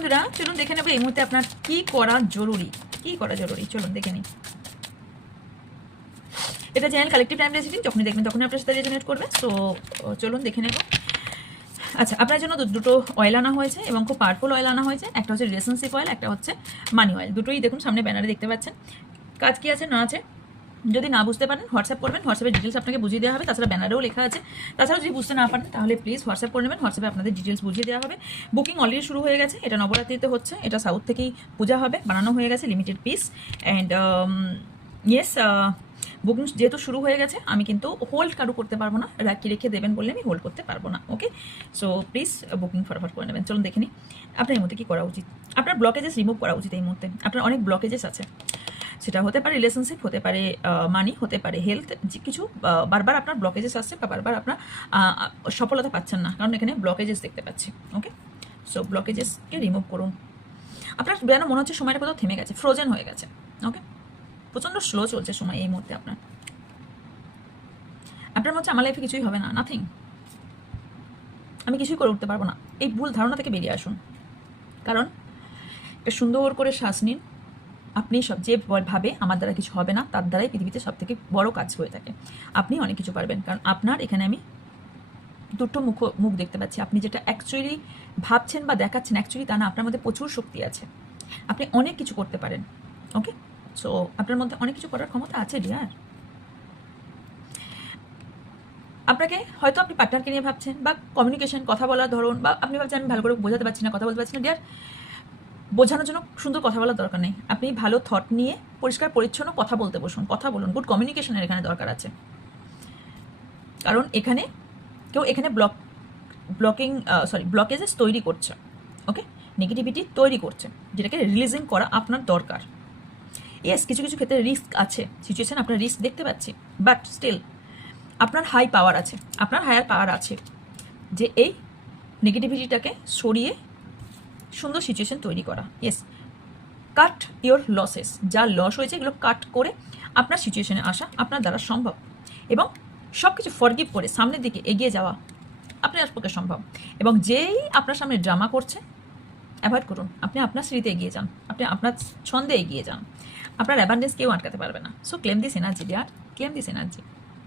বন্ধুরা চলুন দেখে নেবো এই মুহূর্তে আপনার কি করা জরুরি, চলুন দেখে নিই। এটা চ্যানেল কালেক্টিভ টাইম রেসিপি, যখনই দেখবেন তখনই আপনার সাথে রেজোনেট করবে। সো চলুন দেখে নেব। আচ্ছা, আপনার জন্য দুটো অয়েল আনা হয়েছে এবং খুব পাওয়ারফুল অয়েল আনা হয়েছে। একটা হচ্ছে রিলেশনশিপ অয়েল, একটা হচ্ছে মানি অয়েল। দুটোই দেখুন সামনে ব্যানারে দেখতে পাচ্ছেন। কাজ কি আছে না আছে যদি না বুঝতে পারেন হোয়াটসঅ্যাপ করবেন, হোয়াটসঅ্যাপের ডিটেলস আপনাকে বুঝিয়ে দেওয়া হবে। তাছাড়া ব্যানারেও লেখা আছে। তাছাড়া যদি বুঝতে না পারেন তাহলে প্লিজ হোয়াটসঅ্যাপ করে নেবেন, হোয়াটসঅ্যাপে আপনাদের ডিটেলস বুঝিয়ে দেওয়া হবে। বুকিং অলরেডি শুরু হয়ে গেছে। এটা নবরাত্রিতে হচ্ছে, এটা সাউথ থেকেই পূজা হবে, বানানো হয়ে গেছে limited piece. And yes, booking যেহেতু শুরু হয়ে গেছে আমি কিন্তু হোল্ড কারু করতে পারবো না, রেখে দেবেন বললে আমি হোল্ড করতে পারবো না। ওকে, সো প্লিজ বুকিং ফটাফট করে নেবেন। চলুন দেখে নিই আপনার এই মুহূর্তে কী করা উচিত। আপনার ব্লকেজেস রিমুভ করা উচিত এই মুহূর্তে। আপনার অনেক ব্লকেজেস আছে, সেটা হতে পারে রিলেশনশিপ, হতে পারে মানি, হতে পারে হেলথ। কিছু বারবার আপনার ব্লকেজেস আসছে বা বারবার আপনার সফলতা পাচ্ছেন না, কারণ এখানে ব্লকেজেস দেখতে পাচ্ছি। ওকে, সো ব্লকেজেসকে রিমুভ করুন। আপনার যেন মনে হচ্ছে সময়টা কোথাও থেমে গেছে, ফ্রোজেন হয়ে গেছে। ওকে, প্রচণ্ড স্লো চলছে সময় এই মুহূর্তে আপনার মধ্যে আমার লাইফে কিছুই হবে না, নাথিং, আমি কিছুই করে উঠতে পারবো না, এই ভুল ধারণা থেকে বেরিয়ে আসুন। কারণ একটা সুন্দর করে শ্বাস নিন। আপনি সব যে ভাবে আমার দ্বারা কিছু হবে না, তার দ্বারাই পৃথিবীতে সব থেকে বড় কাজ হয়ে থাকে। আপনি অনেক কিছু পারবেন, কারণ আপনার এখানে আমি দুটো মুখ দেখতে পাচ্ছি। আপনি যেটা অ্যাকচুয়ালি ভাবছেন বা দেখাচ্ছেন অ্যাকচুয়ালি তা না, আপনার মধ্যে প্রচুর শক্তি আছে, আপনি অনেক কিছু করতে পারেন। ওকে, সো আপনার মধ্যে অনেক কিছু করার ক্ষমতা আছে ডিয়ার। আপনাকে হয়তো আপনি পার্টনারকে নিয়ে ভাবছেন, বা কমিউনিকেশন, কথা বলার ধরন, বা আপনি ভাবছেন আমি ভালো করে বোঝাতে পারছি না, কথা বলতে পারছি না। ডিয়ার, বোঝানোর জন্য সুন্দর কথা বলার দরকার নেই। আপনি ভালো থট নিয়ে পরিষ্কার পরিচ্ছন্ন কথা বলতে বসুন, কথা বলুন। গুড কমিউনিকেশনের এখানে দরকার আছে, কারণ এখানে কেউ এখানে ব্লকেজেস তৈরি করছে। ওকে, নেগেটিভিটি তৈরি করছে, যেটাকে রিলিজিং করা আপনার দরকার। ইয়েস, কিছু কিছু ক্ষেত্রে রিস্ক আছে, সিচুয়েশন আপনার রিস্ক দেখতে পাচ্ছি, বাট স্টিল আপনার হাই পাওয়ার আছে, আপনার হায়ার পাওয়ার আছে যে এই নেগেটিভিটিটাকে সরিয়ে সুন্দর সিচুয়েশন তৈরি করা। ইয়েস, কাট ইওর লসেস, যা লস হয়েছে এগুলো কাট করে আপনার সিচুয়েশনে আসা আপনার দ্বারা সম্ভব, এবং সব কিছু ফরগিভ করে সামনের দিকে এগিয়ে যাওয়া আপনার পক্ষে সম্ভব। এবং যেই আপনার সামনে ড্রামা করছে অ্যাভয়েড করুন। আপনি আপনার স্মৃতিতে এগিয়ে যান, আপনি আপনার ছন্দে এগিয়ে যান। আপনার অ্যাবান্ডেন্স কেউ আটকাতে পারবে না। So claim this energy deer, claim this energy.